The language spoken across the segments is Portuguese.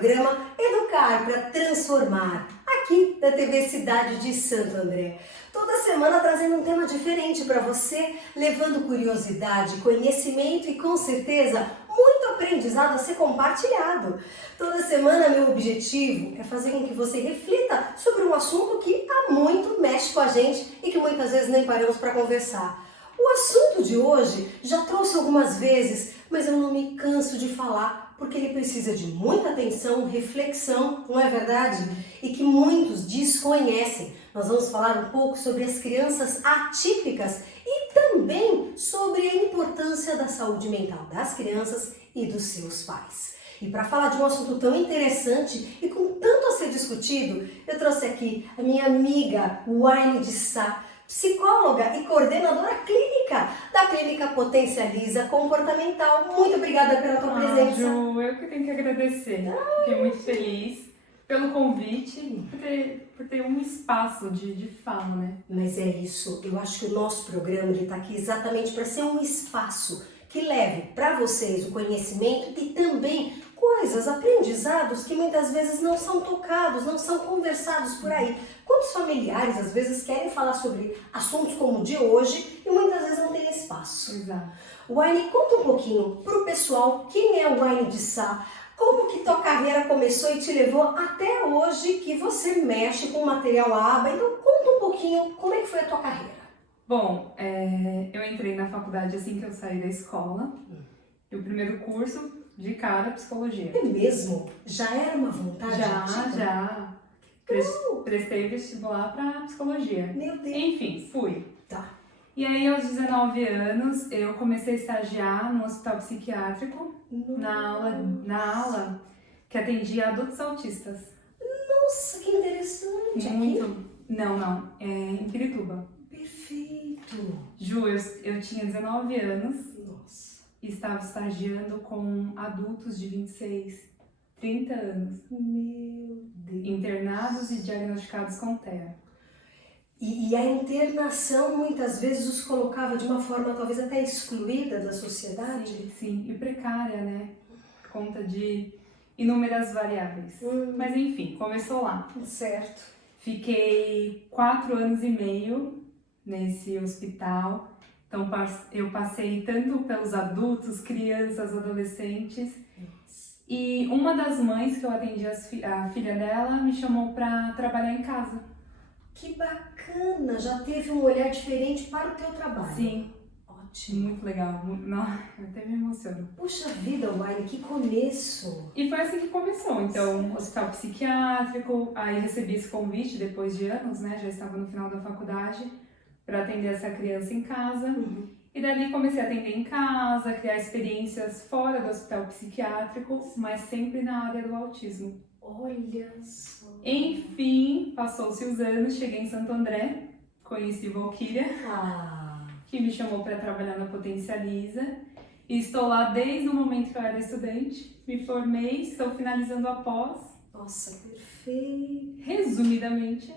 programa Educar para Transformar, aqui da TV Cidade de Santo André. Toda semana trazendo um tema diferente para você, levando curiosidade, conhecimento e com certeza muito aprendizado a ser compartilhado. Toda semana meu objetivo é fazer com que você reflita sobre um assunto que há muito mexe com a gente e que muitas vezes nem paramos para conversar. O assunto de hoje já trouxe algumas vezes, mas eu não me canso de falar, porque ele precisa de muita atenção, reflexão, não é verdade? E que muitos desconhecem. Nós vamos falar um pouco sobre as crianças atípicas e também sobre a importância da saúde mental das crianças e dos seus pais. E para falar de um assunto tão interessante e com tanto a ser discutido, eu trouxe aqui a minha amiga Waine de Sá, psicóloga e coordenadora clínica da Clínica Potencializa Comportamental. Muito obrigada pela tua presença. Ju, eu que tenho que agradecer. Fiquei muito feliz pelo convite, por ter um espaço de fala, né? Mas é isso, eu acho que o nosso programa está aqui exatamente para ser um espaço que leve para vocês o conhecimento e também coisas, aprendizados que muitas vezes não são tocados, não são conversados por aí. Quantos familiares às vezes querem falar sobre assuntos como o de hoje e muitas vezes não tem espaço. Exato. Waine, conta um pouquinho pro pessoal quem é o Waine de Sá, como que tua carreira começou e te levou até hoje que você mexe com material ABA. Então conta um pouquinho como é que foi a tua carreira. Bom, eu entrei na faculdade assim que eu saí da escola. E o primeiro curso, de cara, psicologia. É mesmo? Já era uma vontade? Já. Prestei vestibular para psicologia. Meu Deus. Enfim, fui. Tá. E aí, aos 19 anos, eu comecei a estagiar num hospital psiquiátrico, na ala que atendia adultos autistas. Nossa, que interessante. Muito. Aqui? Não, em Pirituba. Perfeito. Ju, eu tinha 19 anos Nossa. e estava estagiando com adultos de 26, 30 anos, Meu Deus. internados e diagnosticados com TEA. E a internação muitas vezes os colocava de uma forma talvez até excluída da sociedade? Sim, e precária, né? Por conta de inúmeras variáveis. Mas enfim, começou lá. Certo. Fiquei 4 anos e meio nesse hospital. Então eu passei tanto pelos adultos, crianças, adolescentes. E uma das mães que eu atendi, a filha dela, me chamou para trabalhar em casa. Que bacana! Já teve um olhar diferente para o teu trabalho. Sim. Ótimo. Muito legal. Não, eu até me emociono. Puxa vida, Waine, que começo! E foi assim que começou. Então, hospital psiquiátrico, aí recebi esse convite depois de anos, né? Já estava no final da faculdade, para atender essa criança em casa. E dali comecei a atender em casa, criar experiências fora do hospital psiquiátrico, mas sempre na área do autismo. Olha só! Enfim, passou-se os anos, cheguei em Santo André, conheci Valquíria, que me chamou para trabalhar na Potencializa. E estou lá desde o momento que eu era estudante, me formei, estou finalizando a pós. Nossa, perfeito! Resumidamente.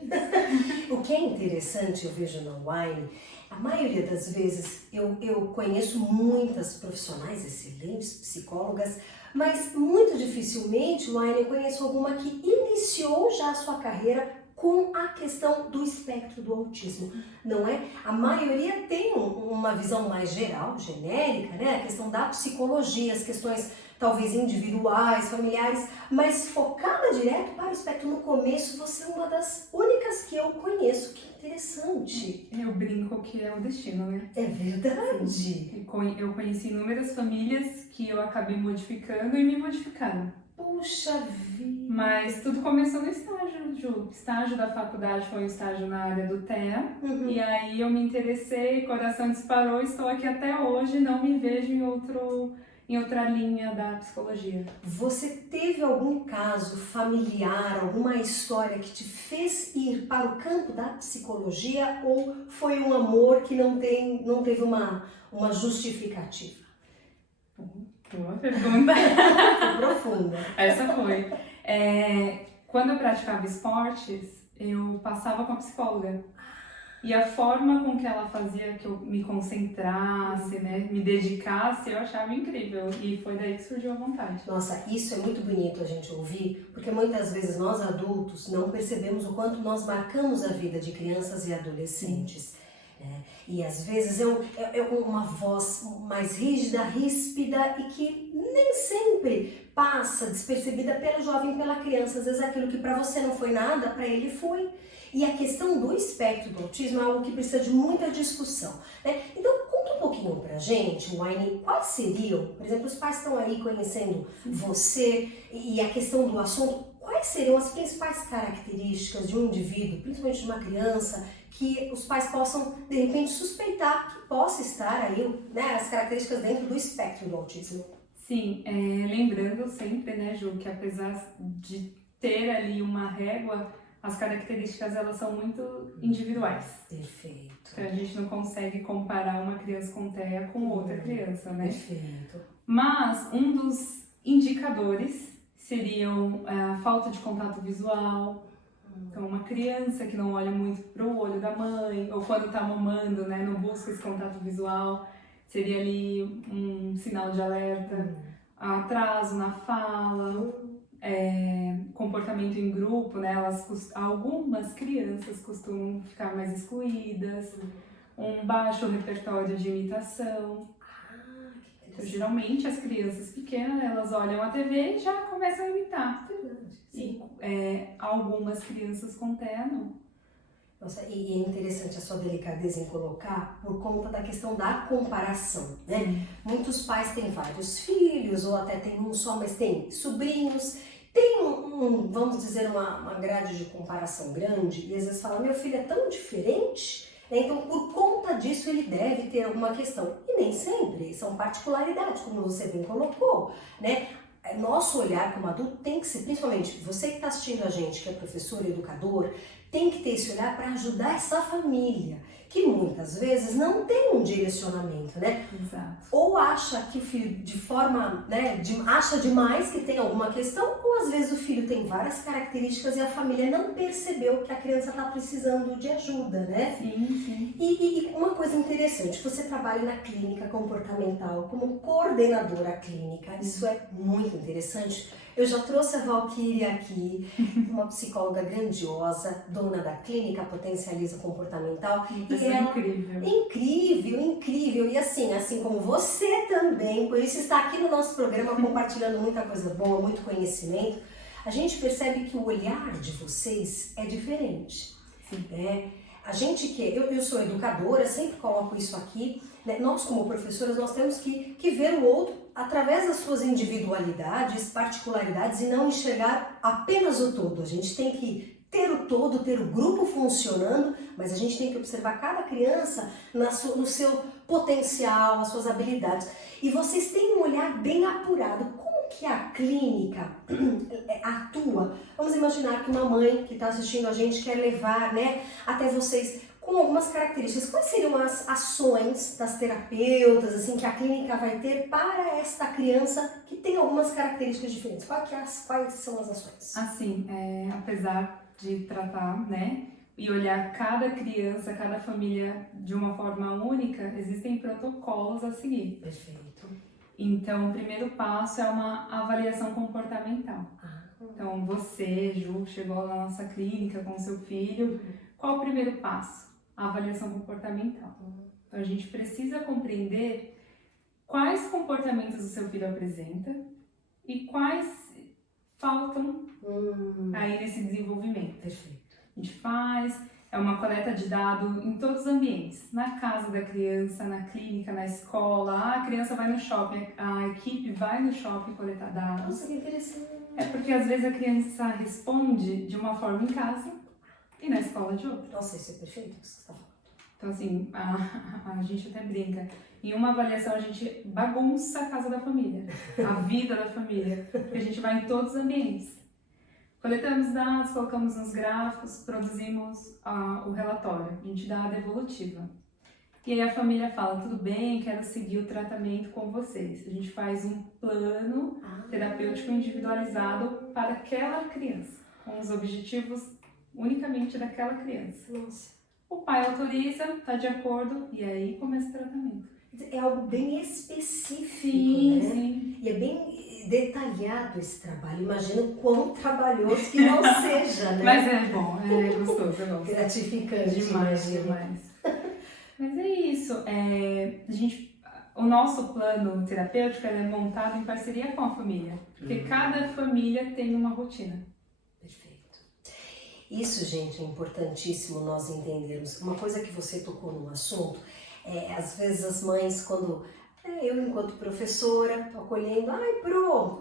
O que é interessante, eu vejo na Waine, a maioria das vezes eu conheço muitas profissionais excelentes, psicólogas, mas muito dificilmente, Waine, eu conheço alguma que iniciou já a sua carreira com a questão do espectro do autismo, não é? A maioria tem uma visão mais geral, genérica, né? A questão da psicologia, as questões talvez individuais, familiares, mas focada direto para o espectro. No começo, você é uma das únicas que eu conheço. Que interessante. Eu brinco que é o destino, né? É verdade. Eu conheci inúmeras famílias que eu acabei modificando e me modificando. Puxa vida. Mas tudo começou no estágio, Ju. Estágio da faculdade foi um estágio na área do TEA. E aí eu me interessei, coração disparou, estou aqui até hoje, não me vejo em outra linha da psicologia. Você teve algum caso familiar, alguma história que te fez ir para o campo da psicologia ou foi um amor que não teve uma justificativa? Boa pergunta. Foi profunda. Essa foi. Quando eu praticava esportes, eu passava com a psicóloga. E a forma com que ela fazia que eu me concentrasse, né, me dedicasse, eu achava incrível. E foi daí que surgiu a vontade. Nossa, isso é muito bonito a gente ouvir, porque muitas vezes nós adultos não percebemos o quanto nós marcamos a vida de crianças e adolescentes. E às vezes é uma voz mais rígida, ríspida e que nem sempre passa despercebida pelo jovem, pela criança. Às vezes aquilo que para você não foi nada, para ele foi. E a questão do espectro do autismo é algo que precisa de muita discussão, né? Então conta um pouquinho pra gente, Waine, quais seriam, por exemplo, os pais estão aí conhecendo você e a questão do assunto, quais seriam as principais características de um indivíduo, principalmente de uma criança, que os pais possam, de repente, suspeitar que possa estar aí, né, as características dentro do espectro do autismo? Sim, lembrando sempre, né, Ju, que apesar de ter ali uma régua, as características elas são muito individuais. Perfeito. Então a gente não consegue comparar uma criança com TEA com outra criança, né? Perfeito. Mas um dos indicadores seriam a falta de contato visual. Então uma criança que não olha muito para o olho da mãe, ou quando está mamando, né, não busca esse contato visual, seria ali um sinal de alerta. Atraso na fala, comportamento em grupo, né? Algumas crianças costumam ficar mais excluídas, um baixo repertório de imitação. Então, geralmente as crianças pequenas, elas olham a TV e já começam a imitar. E algumas crianças com TEA não. Nossa, e é interessante a sua delicadeza em colocar por conta da questão da comparação, né? Muitos pais têm vários filhos, ou até tem um só, mas tem sobrinhos, tem vamos dizer, uma grade de comparação grande, e às vezes fala, meu filho é tão diferente, né? Então por conta disso ele deve ter alguma questão. E nem sempre, são particularidades, como você bem colocou, né? Nosso olhar como adulto tem que ser, principalmente você que está assistindo a gente, que é professor e educador, tem que ter esse olhar para ajudar essa família, que muitas vezes não tem um direcionamento, né? Exato. Ou acha que o filho de forma, né, acha demais que tem alguma questão, ou às vezes o filho tem várias características e a família não percebeu que a criança está precisando de ajuda, né? Sim, sim. E uma coisa interessante, você trabalha na clínica comportamental como coordenadora clínica, isso é muito interessante. Eu já trouxe a Valquíria aqui, uma psicóloga grandiosa, dona da clínica Potencializa Comportamental. Isso é incrível. Incrível, incrível. E assim como você também, por isso está aqui no nosso programa compartilhando muita coisa boa, muito conhecimento, a gente percebe que o olhar de vocês é diferente. Sim. Né? Eu sou educadora, sempre coloco isso aqui, né? Nós como professoras, nós temos que ver o outro através das suas individualidades, particularidades e não enxergar apenas o todo. A gente tem que ter o todo, ter o grupo funcionando, mas a gente tem que observar cada criança no seu potencial, as suas habilidades. E vocês têm um olhar bem apurado. Como que a clínica atua? Vamos imaginar que uma mãe que está assistindo a gente quer levar, né, até vocês com algumas características. Quais seriam as ações das terapeutas, assim, que a clínica vai ter para esta criança que tem algumas características diferentes? Quais são as ações? Assim, apesar de tratar, né, e olhar cada criança, cada família de uma forma única, existem protocolos a seguir. Perfeito. Então, o primeiro passo é uma avaliação comportamental. Então, você, Ju, chegou na nossa clínica com seu filho, qual o primeiro passo? A avaliação comportamental. Então, a gente precisa compreender quais comportamentos o seu filho apresenta e quais faltam aí nesse desenvolvimento. Perfeito. A gente faz uma coleta de dados em todos os ambientes, na casa da criança, na clínica, na escola. A criança vai no shopping, a equipe vai no shopping coletar dados. Nossa, que interessante. É porque às vezes a criança responde de uma forma em casa e na escola de outra. Nossa, isso é perfeito o que você está falando. Então assim, a gente até brinca. Em uma avaliação a gente bagunça a casa da família, a vida da família, porque a gente vai em todos os ambientes. Coletamos dados, colocamos nos gráficos, produzimos o relatório, a gente dá a devolutiva. E aí a família fala, tudo bem, quero seguir o tratamento com vocês. A gente faz um plano terapêutico individualizado para aquela criança, com os objetivos unicamente daquela criança. Nossa. o pai autoriza, tá de acordo, e aí começa o tratamento. É algo bem específico, Sim, né? sim. E é bem detalhado esse trabalho. Imagino quão trabalhoso que não seja, né? Mas é bom, é gostoso, eu gosto. Gratificante, Demais, imagino. demais. Mas é isso, o nosso plano terapêutico ele é montado em parceria com a família, porque cada família tem uma rotina. Perfeito. Isso, gente, é importantíssimo nós entendermos. Uma coisa que você tocou no assunto, às vezes as mães, quando eu enquanto professora, tô acolhendo,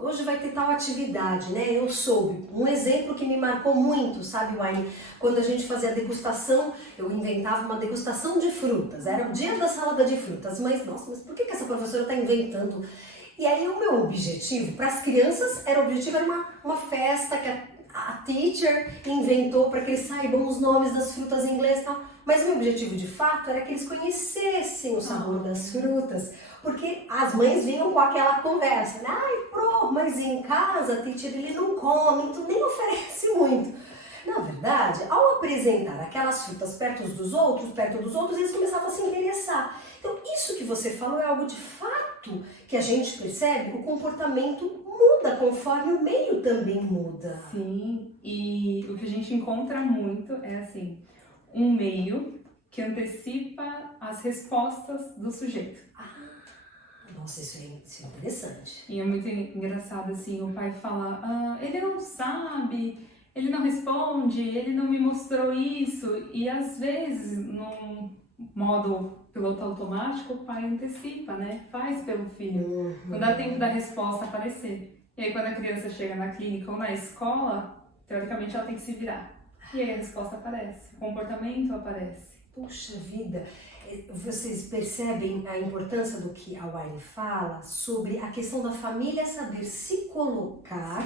hoje vai ter tal atividade, né? Eu soube. Um exemplo que me marcou muito, sabe, Wine? Quando a gente fazia a degustação, eu inventava uma degustação de frutas. Era o dia da salada de frutas. As mães, nossa, mas por que essa professora está inventando? E aí o meu objetivo, para as crianças, era uma festa que a teacher inventou para que eles saibam os nomes das frutas em inglês e tal. Mas o meu objetivo de fato era que eles conhecessem o sabor das frutas. Porque as mães vinham com aquela conversa, né? Mas em casa, teacher, ele não come, então nem oferece muito. Na verdade, ao apresentar aquelas frutas perto dos outros, eles começavam a se interessar. Então, isso que você falou é algo de fato que a gente percebe, o comportamento muda conforme o meio também muda. Sim, e o que a gente encontra muito é assim, um meio que antecipa as respostas do sujeito. Nossa, isso é interessante. E é muito engraçado assim, o pai fala, ele não sabe, ele não responde, ele não me mostrou isso. E às vezes, num modo piloto automático, o pai antecipa, né? Faz pelo filho. Não dá tempo da resposta aparecer. E aí quando a criança chega na clínica ou na escola, teoricamente ela tem que se virar. E aí a resposta aparece, o comportamento aparece. Puxa vida, vocês percebem a importância do que a Wine fala sobre a questão da família saber se colocar,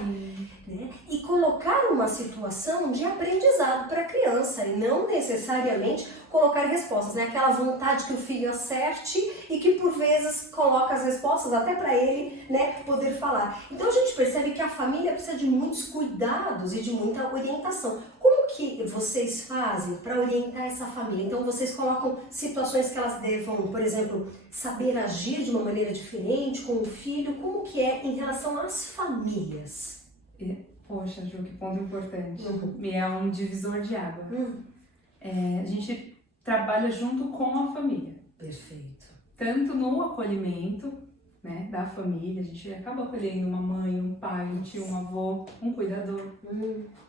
né? E colocar uma situação de aprendizado para a criança e não necessariamente colocar respostas, né? Aquela vontade que o filho acerte e que por vezes coloca as respostas até para ele, né, poder falar. Então a gente percebe que a família precisa de muitos cuidados e de muita orientação. Como que vocês fazem para orientar essa família? Então vocês colocam situações que elas devam, por exemplo, saber agir de uma maneira diferente com o filho. Como que é em relação às famílias? Poxa, Ju, que ponto importante. E é um divisor de água. A gente trabalha junto com a família. Perfeito. Tanto no acolhimento, né, da família, a gente acaba acolhendo uma mãe, um pai, um tio, um avô, um cuidador.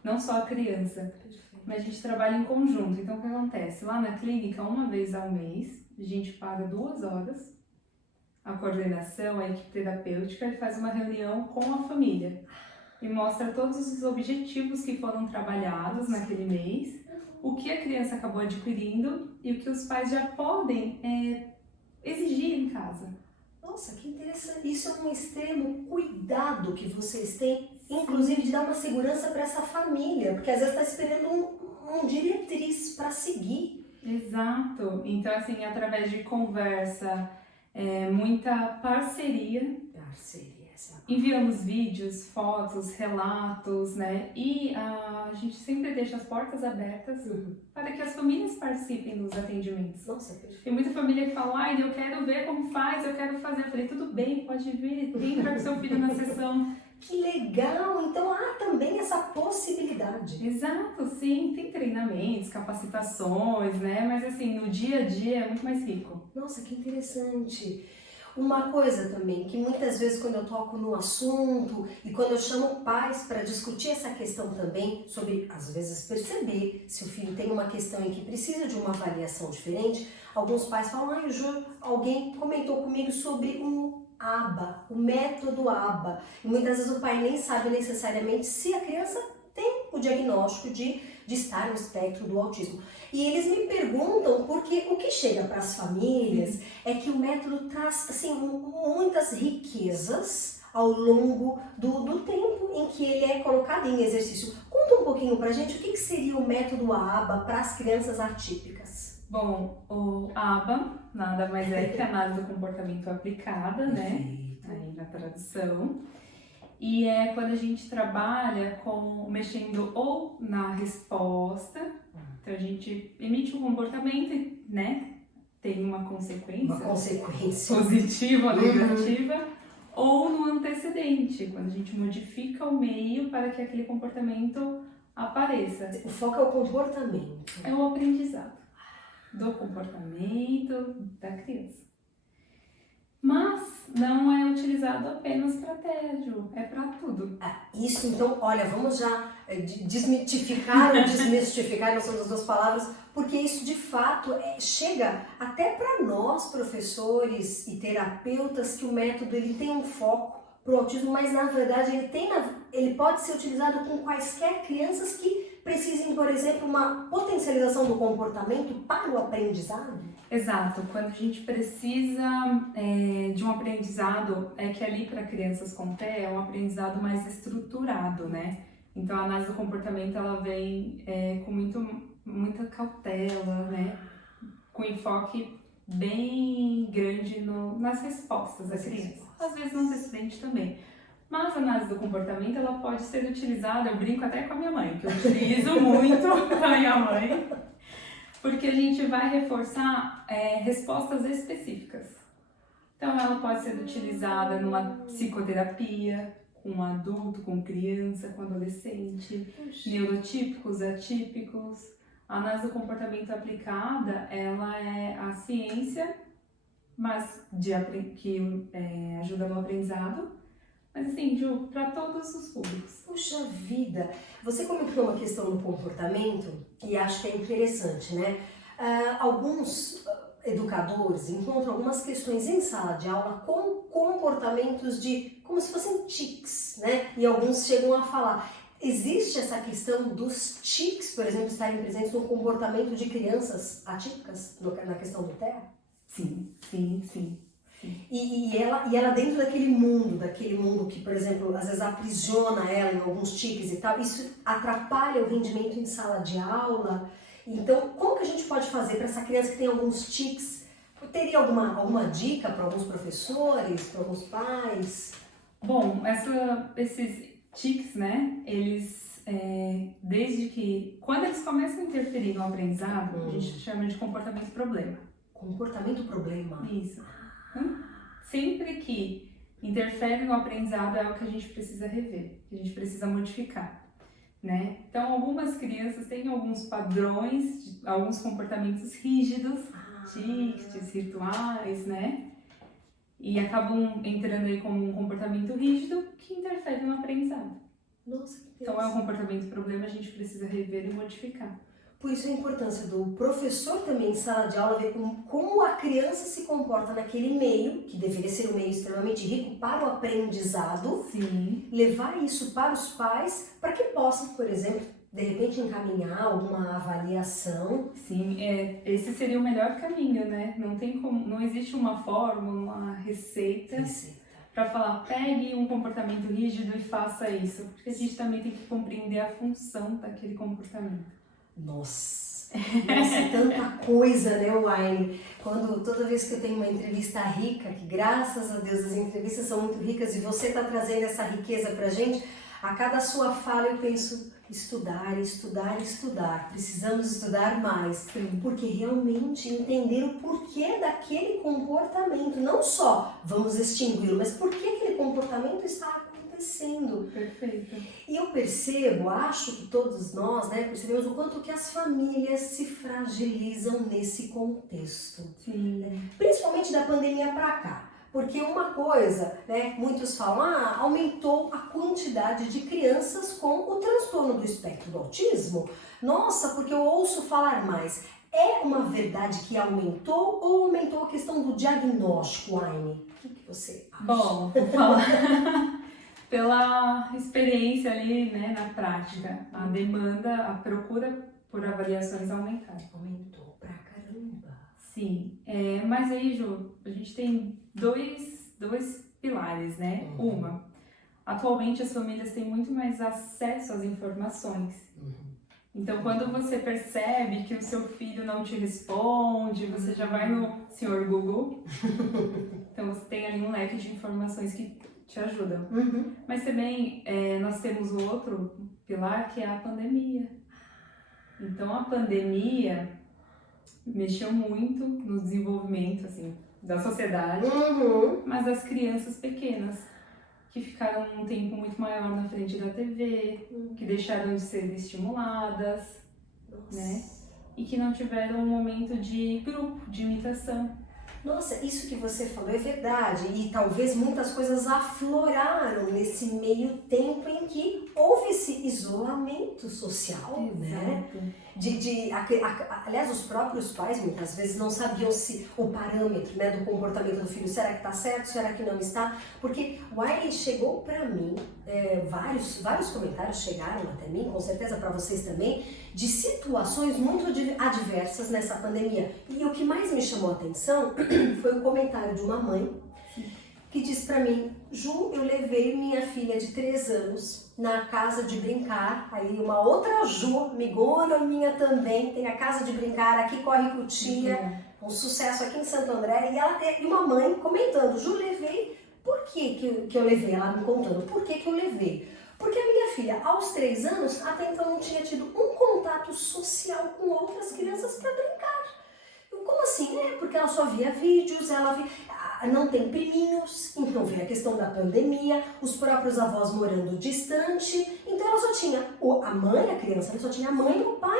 Não só a criança. Perfeito. Mas a gente trabalha em conjunto. Então o que acontece? Lá na clínica, uma vez ao mês, a gente paga 2 horas. A coordenação, a equipe terapêutica faz uma reunião com a família e mostra todos os objetivos que foram trabalhados naquele mês, o que a criança acabou adquirindo e o que os pais já podem exigir em casa. Nossa, que interessante. Isso é um extremo cuidado que vocês têm, inclusive de dar uma segurança para essa família, porque às vezes está esperando um diretriz para seguir. Exato. Então, assim, através de conversa, muita parceria. Enviamos vídeos, fotos, relatos, né? E a gente sempre deixa as portas abertas para que as famílias participem dos atendimentos. Nossa, perfeito. Tem muita família que fala, eu quero ver como faz, eu quero fazer. Eu falei, tudo bem, pode vir, entra com seu filho na sessão. Que legal! Então há também essa possibilidade. Exato, sim. Tem treinamentos, capacitações, né? Mas assim, no dia a dia é muito mais rico. Nossa, que interessante! Uma coisa também, que muitas vezes quando eu toco no assunto e quando eu chamo pais para discutir essa questão também, sobre às vezes perceber se o filho tem uma questão em que precisa de uma avaliação diferente, alguns pais falam, Ju, alguém comentou comigo sobre um ABA, o método ABA. E muitas vezes o pai nem sabe necessariamente se a criança tem o diagnóstico de estar no espectro do autismo. E eles me perguntam porque o que chega para as famílias é que o método traz assim, muitas riquezas ao longo do tempo em que ele é colocado em exercício. Conta um pouquinho pra gente o que seria o método ABA para as crianças atípicas. Bom, o ABA nada mais é que a análise do comportamento aplicada, né? Aí na tradução. E é quando a gente trabalha mexendo ou na resposta, Então a gente emite um comportamento, né? Tem uma consequência positiva ou negativa, ou no antecedente, quando a gente modifica o meio para que aquele comportamento apareça. O foco é o comportamento. É o aprendizado do comportamento da criança. Mas não é utilizado apenas para tédio, é para tudo. Isso, então, olha, vamos já desmitificar ou desmistificar, não são as duas palavras, porque isso de fato chega até para nós, professores e terapeutas, que o método ele tem um foco para o autismo, mas na verdade ele pode ser utilizado com quaisquer crianças que precisem, por exemplo, uma potencialização do comportamento para o aprendizado. Exato, quando a gente precisa de um aprendizado, é que ali para crianças com TEA é um aprendizado mais estruturado, né? Então a análise do comportamento ela vem com muita cautela, né? Com enfoque bem grande nas respostas da criança, às vezes no antecedente também. Mas a análise do comportamento ela pode ser utilizada, eu brinco até com a minha mãe, que eu utilizo muito com a minha mãe, porque a gente vai reforçar respostas específicas. Então ela pode ser utilizada numa psicoterapia, com adulto, com criança, com adolescente, neurotípicos, atípicos. A análise do comportamento aplicada, ela é a ciência, mas que ajuda no aprendizado. Mas assim, Ju, para todos os públicos. Puxa vida! Você comentou uma questão do comportamento e acho que é interessante, né? Alguns educadores encontram algumas questões em sala de aula com comportamentos como se fossem tics, né? E alguns chegam a falar. Existe essa questão dos tics, por exemplo, estarem presentes no comportamento de crianças atípicas na questão do TEA? Sim. E ela dentro daquele mundo que, por exemplo, às vezes aprisiona ela em alguns tiques e tal, isso atrapalha o rendimento em sala de aula. Então, como que a gente pode fazer para essa criança que tem alguns tiques? Teria alguma dica para alguns professores, para alguns pais? Bom, esses tiques, né, eles, desde que, quando eles começam a interferir no aprendizado, a gente chama de comportamento problema. Comportamento problema? Isso. Sempre que interfere no aprendizado é o que a gente precisa rever, que a gente precisa modificar, né? Então, algumas crianças têm alguns padrões, alguns comportamentos rígidos, tics, rituais, né? E acabam entrando aí como um comportamento rígido que interfere no aprendizado. Nossa, que então, é um comportamento problema, a gente precisa rever e modificar. Por isso a importância do professor também em sala de aula ver como a criança se comporta naquele meio, que deveria ser um meio extremamente rico para o aprendizado. Sim. Levar isso para os pais, para que possam, por exemplo, de repente encaminhar alguma avaliação. Sim, esse seria o melhor caminho, né? Não existe uma fórmula, uma receita. Para falar, pegue um comportamento rígido e faça isso, porque a gente também tem que compreender a função daquele comportamento. Nossa, tanta coisa, né, Waine? Toda vez que eu tenho uma entrevista rica, que graças a Deus as entrevistas são muito ricas e você está trazendo essa riqueza pra gente, a cada sua fala eu penso, estudar. Precisamos estudar mais. Sim. Porque realmente entender o porquê daquele comportamento, não só vamos extingui-lo, mas por que aquele comportamento está acontecendo. Perfeito. E eu acho que todos nós, né, percebemos o quanto que as famílias se fragilizam nesse contexto. Sim. Principalmente da pandemia para cá. Porque uma coisa, né, muitos falam, aumentou a quantidade de crianças com o transtorno do espectro do autismo. Nossa, porque eu ouço falar mais. É uma verdade que aumentou ou aumentou a questão do diagnóstico, Aine? O que você acha? Bom, vou falar pela experiência ali, né, na prática. A demanda, a procura por avaliações aumentaram. Aumentou pra caramba. Sim, mas aí, Ju, a gente tem dois pilares, né? Atualmente as famílias têm muito mais acesso às informações. Então, quando você percebe que o seu filho não te responde, você já vai no Senhor Google. Então, você tem ali um leque de informações que te ajudam. Mas também nós temos o outro pilar, que é a pandemia. Então a pandemia mexeu muito no desenvolvimento, assim, da sociedade, mas das crianças pequenas, que ficaram um tempo muito maior na frente da TV, que deixaram de ser estimuladas, né? E que não tiveram um momento de grupo, de imitação. Nossa, isso que você falou é verdade, e talvez muitas coisas afloraram nesse meio tempo em que houve esse isolamento social, né? Aliás, os próprios pais muitas vezes não sabiam se o parâmetro, né, do comportamento do filho, será que está certo, será que não está? Porque o Wiley chegou para mim, vários comentários chegaram até mim, com certeza para vocês também, de situações muito adversas nessa pandemia. E o que mais me chamou a atenção foi o comentário de uma mãe que disse para mim: Ju, eu levei minha filha de 3 anos na casa de brincar, aí uma outra Ju, amigona minha também, tem a casa de brincar, aqui corre Cutia, um sucesso aqui em Santo André, e uma mãe comentando: Ju, levei, por que eu levei? Ela me contando, por que eu levei? Porque a minha filha, aos 3 anos, até então não tinha tido um contato social com outras crianças para brincar. Como assim? Porque ela só via vídeos, não tem priminhos, então veio a questão da pandemia, os próprios avós morando distante, então ela só tinha a mãe, a criança, ela só tinha a mãe e o pai.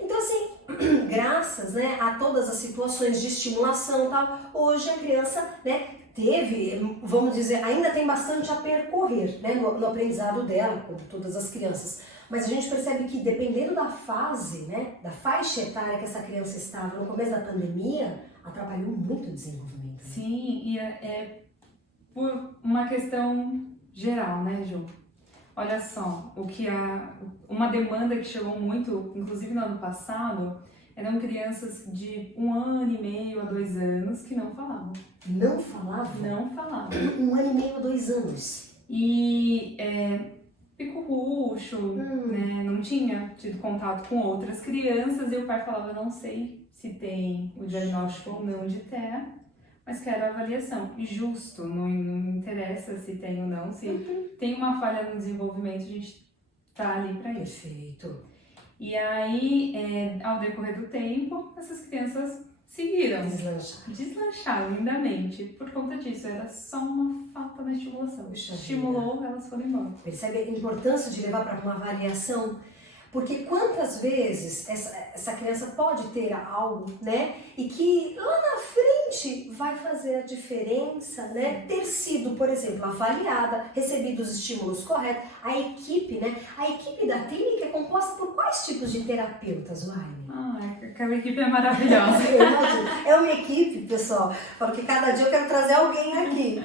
Então assim, graças, né, a todas as situações de estimulação e tal, hoje a criança, né, teve, vamos dizer, ainda tem bastante a percorrer, né, no aprendizado dela, como todas as crianças. Mas a gente percebe que dependendo da fase, né, da faixa etária que essa criança estava no começo da pandemia, atrapalhou muito o desenvolvimento. Sim, e é por uma questão geral, né, Ju? Olha só, uma demanda que chegou muito, inclusive no ano passado, eram crianças de 1 ano e meio a 2 anos que não falavam. Não falavam? Não falavam. 1 ano e meio a 2 anos. E pico-ruxo, né? Não tinha tido contato com outras crianças e o pai falava: não sei se tem o diagnóstico ou não de TEA, mas quero a avaliação. E justo, não interessa se tem ou não, se tem uma falha no desenvolvimento, a gente tá ali para isso. Perfeito. E aí, ao decorrer do tempo, essas crianças seguiram. Deslancharam lindamente. Por conta disso, era só uma falta na estimulação. Estimulou, elas foram embora. Percebe a importância de levar para uma avaliação? Porque quantas vezes essa criança pode ter algo, né? E que lá na frente vai fazer a diferença, né? Ter sido, por exemplo, avaliada, recebido os estímulos corretos. A equipe, né? A equipe da clínica é composta por quais tipos de terapeutas, Wiley? Aquela equipe é maravilhosa. Eu imagino. É uma equipe, pessoal. Falo que cada dia eu quero trazer alguém aqui.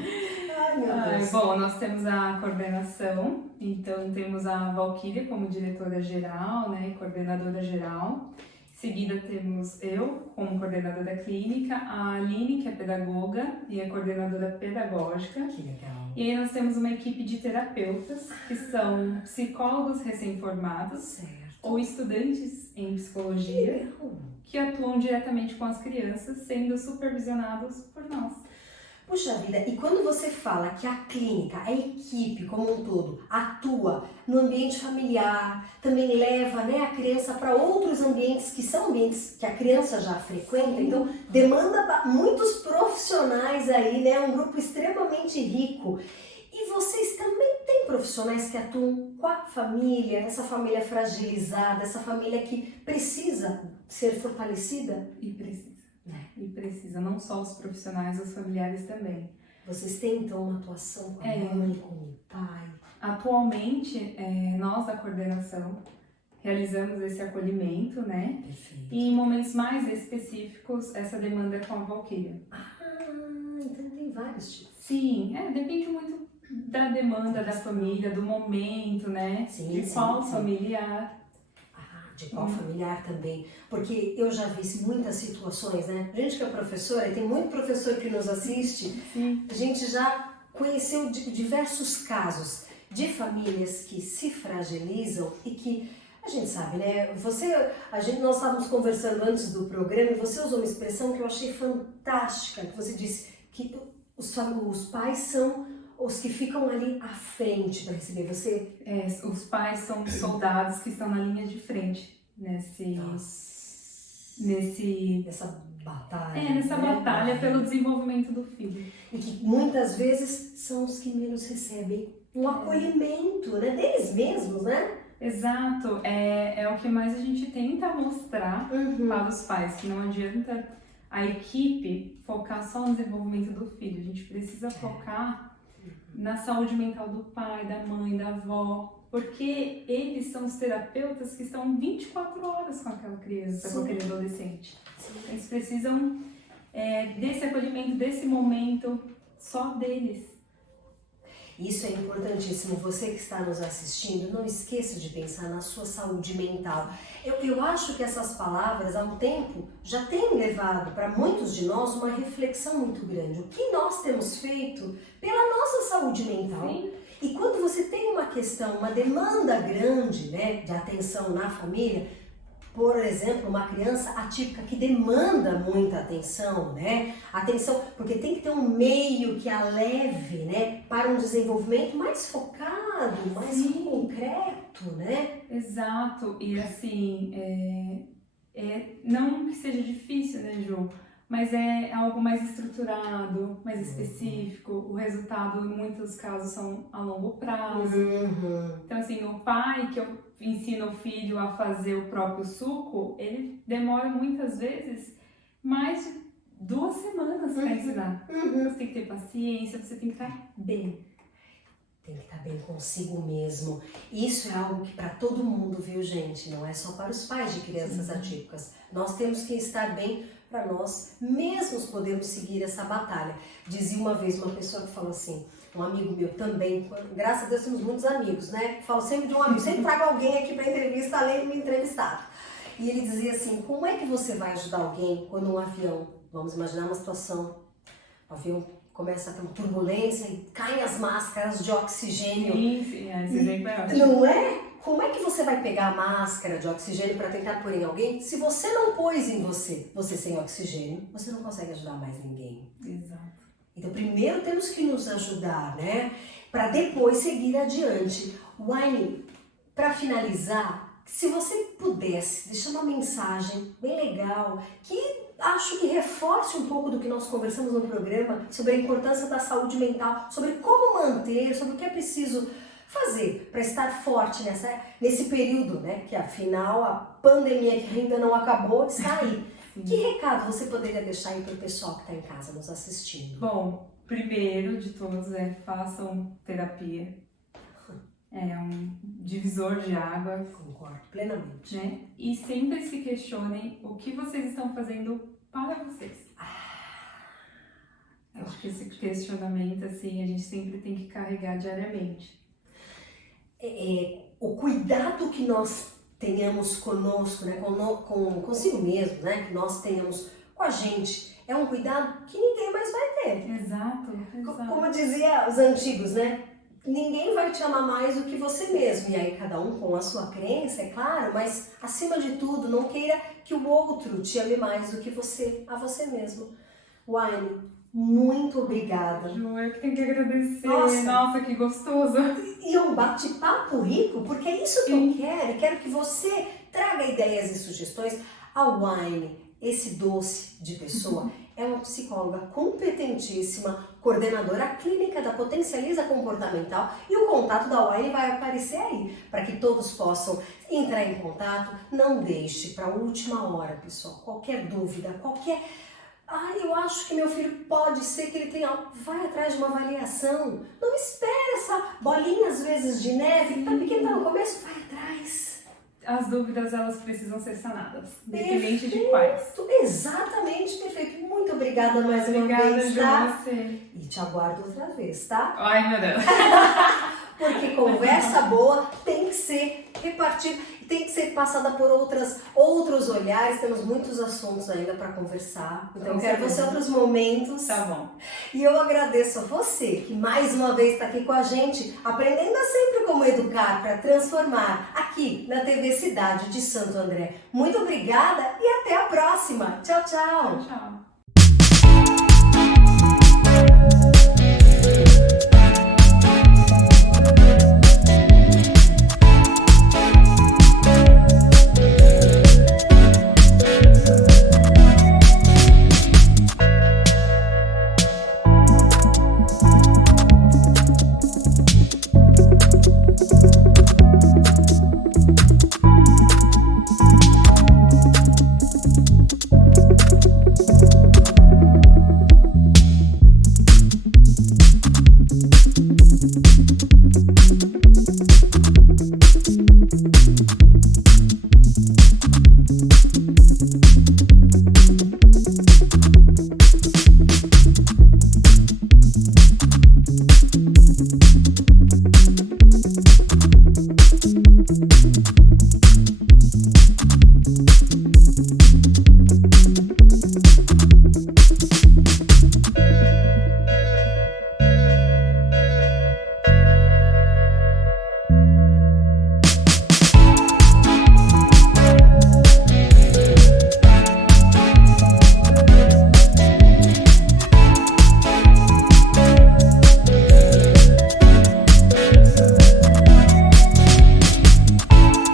Bom, nós temos a coordenação, então temos a Valquíria como diretora-geral, né, coordenadora geral. Em seguida temos eu como coordenadora clínica, a Aline, que é pedagoga e é coordenadora pedagógica. Que legal. E aí nós temos uma equipe de terapeutas, que são psicólogos recém-formados ou estudantes em psicologia, que atuam diretamente com as crianças, sendo supervisionados por nós. Puxa vida, e quando você fala que a clínica, a equipe como um todo, atua no ambiente familiar, também leva, né, a criança para outros ambientes que são ambientes que a criança já frequenta, então demanda muitos profissionais aí, né, um grupo extremamente rico. E vocês também têm profissionais que atuam com a família, essa família fragilizada, essa família que precisa ser fortalecida? E precisa, não só os profissionais, os familiares também. Vocês têm então uma atuação com a mãe, com o pai? Atualmente, nós da coordenação realizamos esse acolhimento, né? Perfeito. E em momentos mais específicos, essa demanda é com a Valquíria. Então tem vários tipos. Sim, depende muito da demanda da família, do momento, né? Sim, qual familiar. De qual familiar também, porque eu já vi muitas situações, né? A gente que é professora, e tem muito professor que nos assiste, a gente já conheceu diversos casos de famílias que se fragilizam e que, a gente sabe, né? Nós estávamos conversando antes do programa e você usou uma expressão que eu achei fantástica, que você disse que os pais são os que ficam ali à frente para receber você. Os pais são soldados que estão na linha de frente. Nessa batalha. Nessa batalha pelo desenvolvimento do filho. E que muitas vezes são os que menos recebem um acolhimento, né? Deles mesmos, né? Exato. É o que mais a gente tenta mostrar para os pais, que não adianta a equipe focar só no desenvolvimento do filho. A gente precisa focar na saúde mental do pai, da mãe, da avó, porque eles são os terapeutas que estão 24 horas com aquela criança, com aquele adolescente. Eles precisam desse acolhimento, desse momento só deles. Isso é importantíssimo. Você que está nos assistindo, não esqueça de pensar na sua saúde mental. Eu acho que essas palavras, há um tempo, já têm levado para muitos de nós uma reflexão muito grande. O que nós temos feito pela nossa saúde mental? Sim. E quando você tem uma questão, uma demanda grande, né, de atenção na família, por exemplo, uma criança atípica que demanda muita atenção, né? Atenção, porque tem que ter um meio que a leve, né, para um desenvolvimento mais focado, mais concreto, né? Exato. E assim, não que seja difícil, né, Ju? Mas é algo mais estruturado, mais específico. O resultado, em muitos casos, são a longo prazo. Então, assim, o pai que ensina o filho a fazer o próprio suco, ele demora muitas vezes mais de 2 semanas para ensinar. Você tem que ter paciência, você tem que estar bem. Tem que estar bem consigo mesmo. Isso é algo que para todo mundo, viu, gente? Não é só para os pais de crianças atípicas. Nós temos que estar bem para nós mesmos podermos seguir essa batalha. Dizia uma vez uma pessoa que falou assim, um amigo meu também, graças a Deus temos muitos amigos, né? Falo sempre de um amigo, sempre trago alguém aqui para entrevista, além de me entrevistar. E ele dizia assim, como é que você vai ajudar alguém quando um avião, vamos imaginar uma situação, o avião começa a ter uma turbulência e caem as máscaras de oxigênio. Sim, esse exemplo é ótimo. Não é? Como é que você vai pegar a máscara de oxigênio para tentar pôr em alguém se você não pôs em você? Você sem oxigênio, você não consegue ajudar mais ninguém. Exato. Então primeiro temos que nos ajudar, né? Para depois seguir adiante. Wine, para finalizar, se você pudesse deixar uma mensagem bem legal, que acho que reforce um pouco do que nós conversamos no programa sobre a importância da saúde mental, sobre como manter, sobre o que é preciso fazer para estar forte nesse período, né? Que afinal a pandemia que ainda não acabou está aí. Que recado você poderia deixar aí para o pessoal que está em casa nos assistindo? Bom, primeiro de todos façam terapia. É um divisor de águas. Concordo plenamente. Né? E sempre se questionem o que vocês estão fazendo para vocês. Acho que esse questionamento, assim, a gente sempre tem que carregar diariamente. O cuidado que nós tenhamos conosco, né, consigo mesmo, né, que nós tenhamos com a gente, é um cuidado que ninguém mais vai ter. Exato. Como dizia os antigos, né? Ninguém vai te amar mais do que você mesmo. E aí cada um com a sua crença, é claro, mas acima de tudo, não queira que o outro te ame mais do que você, a você mesmo. Wine, muito obrigada. Ju, eu que tenho que agradecer. Nossa, que gostoso. E um bate-papo rico, porque é isso que eu quero. Eu quero que você traga ideias e sugestões. A Wine, esse doce de pessoa, é uma psicóloga competentíssima, coordenadora clínica da Potencializa Comportamental, e o contato da Wine vai aparecer aí, para que todos possam entrar em contato. Não deixe para a última hora, pessoal, qualquer dúvida, qualquer... eu acho que meu filho pode ser que ele tenha algo. Vai atrás de uma avaliação. Não espere essa bolinha, às vezes, de neve, que tá pequena no começo, vai atrás. As dúvidas, elas precisam ser sanadas, independente de quais. Exatamente, perfeito. Muito obrigada mais uma vez, tá? Você. E te aguardo outra vez, tá? Ai, meu Deus. Porque conversa boa tem que ser repartida, tem que ser passada por outros olhares. Temos muitos assuntos ainda para conversar. Então eu quero você outros momentos. Tá bom. E eu agradeço a você que mais uma vez está aqui com a gente, aprendendo sempre como educar para transformar, aqui na TV Cidade de Santo André. Muito obrigada e até a próxima. Tchau, tchau. Tchau. Música